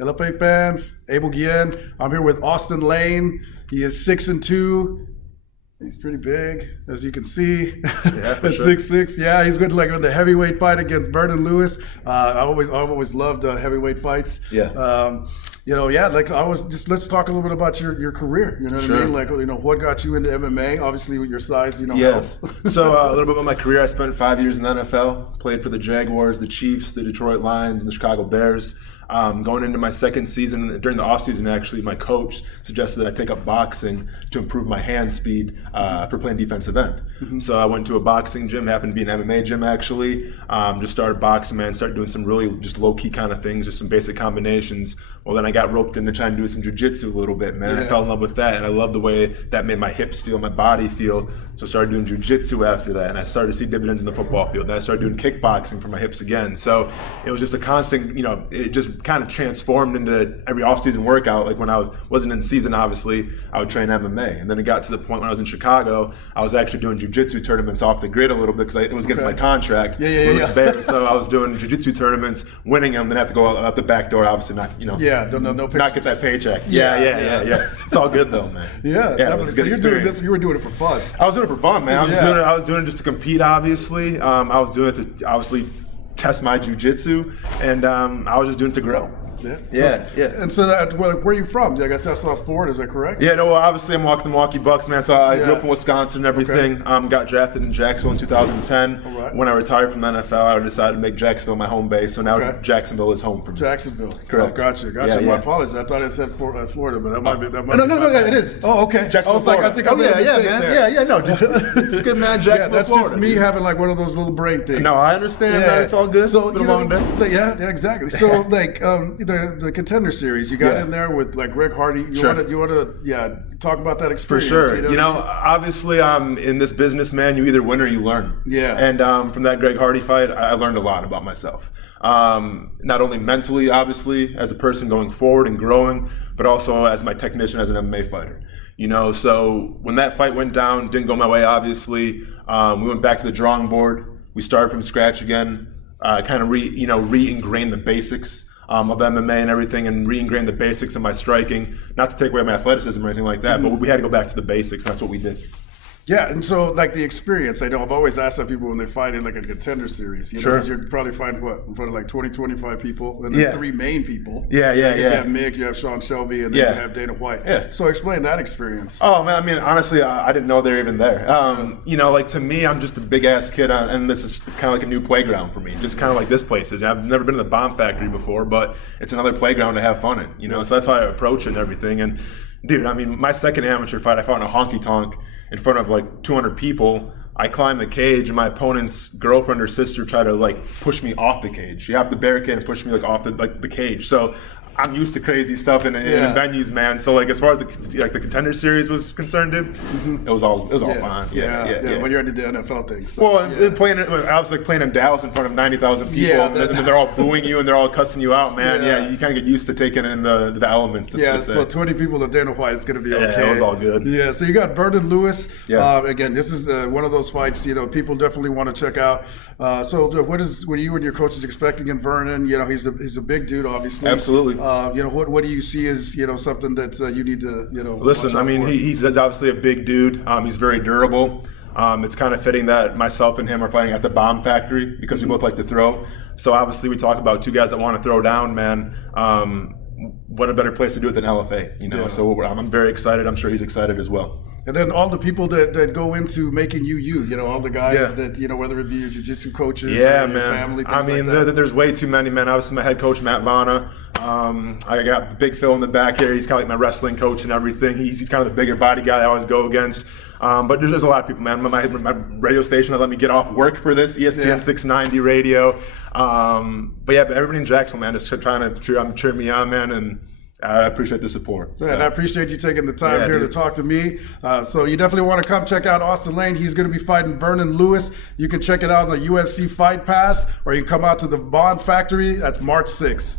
LFA fans, Abel Guillen. I'm here with Austen Lane. He is 6'2". He's pretty big, as you can see. Yeah, for at sure. 6'6". Yeah, he's good like in the heavyweight fight against Vernon Lewis. I've always loved heavyweight fights. Yeah. Let's talk a little bit about your career. You know what Sure. I mean? Like, what got you into MMA? Obviously, with your size, Yeah. helps. So a little bit about my career. I spent 5 years in the NFL. Played for the Jaguars, the Chiefs, the Detroit Lions, and the Chicago Bears. Going into my second season, during the offseason, actually, my coach suggested that I take up boxing to improve my hand speed for playing defensive end. Mm-hmm. So I went to a boxing gym, happened to be an MMA gym actually. Just started boxing, man, started doing some really just low-key kind of things, just some basic combinations. Well, then I got roped into trying to do some jiu-jitsu a little bit, man. Yeah. I fell in love with that, and I loved the way that made my hips feel, my body feel. So I started doing jiu-jitsu after that, and I started to see dividends in the football field. Then I started doing kickboxing for my hips again. So it was just a constant, it just kind of transformed into every off-season workout. Like when I wasn't in season, obviously, I would train MMA. And then it got to the point when I was in Chicago, I was actually doing jiu-jitsu tournaments off the grid a little bit because it was against my contract. Yeah. So I was doing jiu-jitsu tournaments, winning them, then have to go out the back door, obviously not, no pictures. not get that paycheck. Yeah. It's all good though, man. Yeah, it was a good experience. You were doing it for fun. I was doing it for fun, man. I was doing it just to compete, obviously. I was doing it to obviously test my jiu-jitsu, and I was just doing it to grow. Yeah. And so, where are you from? I guess that's South Florida. Is that correct? Yeah, no. Well, obviously, I'm the Milwaukee Bucks, man. So I grew up in Wisconsin and everything. Okay. Got drafted in Jacksonville in 2010. All right. When I retired from the NFL, I decided to make Jacksonville my home base. So now Jacksonville is home for me. Jacksonville. Correct. Oh, gotcha. Yeah. My apologies. I thought it said Florida, but that might be. No, it is. Oh, okay. Jacksonville, I was like, I think I made a mistake there. Yeah. No, it's good, man. Jacksonville, that's Florida. just me having like one of those little brain things. No, I understand. Man. It's all good. So it's been a long day. Yeah, exactly. So like the Contender Series, you got in there with like Greg Hardy. You want to talk about that experience. For sure. Obviously, in this business, man, you either win or you learn. Yeah. And from that Greg Hardy fight, I learned a lot about myself. Not only mentally, obviously, as a person going forward and growing, but also as my technician, as an MMA fighter. So when that fight went down, didn't go my way, obviously. We went back to the drawing board. We started from scratch again, kind of re-ingrain the basics of MMA and everything, and re-ingrain the basics of my striking. Not to take away my athleticism or anything like that, but we had to go back to the basics. That's what we did. Yeah, and so like the experience, I know I've always asked that people when they fight in like a Contender Series, because you're probably fighting in front of like 20, 25 people, and then three main people. Yeah. You have Mick, you have Sean Shelby, and then you have Dana White. Yeah. So explain that experience. Oh man, I mean, honestly, I didn't know they were even there. Like to me, I'm just a big ass kid, and it's kind of like a new playground for me. Just kind of like this place is. I've never been to the Bomb Factory before, but it's another playground to have fun in. So that's how I approach it and everything. And dude, I mean, my second amateur fight, I fought in a honky tonk in front of like 200 people. I climbed the cage, and my opponent's girlfriend or sister tried to like push me off the cage. She hopped the barricade and pushed me like off the cage. So I'm used to crazy stuff in venues, man. So like as far as the Contender Series was concerned, dude, it was all fine. Yeah. When you're into the NFL thing. So, I was like playing in Dallas in front of 90,000 people, and they're all booing you and they're all cussing you out, man. Yeah, you kind of get used to taking in the elements. So 20 people at Dana White, it's going to be okay. Yeah, it was all good. Yeah, so you got Vernon Lewis. Yeah. Again, this is one of those fights, people definitely want to check out. So what are you and your coaches expecting in Vernon? He's a big dude, obviously. Absolutely. What do you see as something that you need to Listen, I mean, he's obviously a big dude. He's very durable. It's kind of fitting that myself and him are fighting at the Bomb Factory because we both like to throw. So obviously we talk about two guys that want to throw down, man. What a better place to do it than LFA, So I'm very excited. I'm sure he's excited as well. And then all the people that go into making all the guys that, whether it be your jiu-jitsu coaches or your family, things like that. There's way too many, man. Obviously, my head coach, Matt Vanna. I got Big Phil in the back here. He's kind of like my wrestling coach and everything. He's kind of the bigger body guy I always go against. But there's a lot of people, man. My radio station that let me get off work for this, ESPN 690 radio. But everybody in Jacksonville, man, just trying to cheer me on, man, and I appreciate the support. Yeah, and I appreciate you taking the time here to talk to me. So you definitely want to come check out Austen Lane. He's going to be fighting Vernon Lewis. You can check it out on the UFC Fight Pass, or you can come out to the Bond Factory. That's March 6th.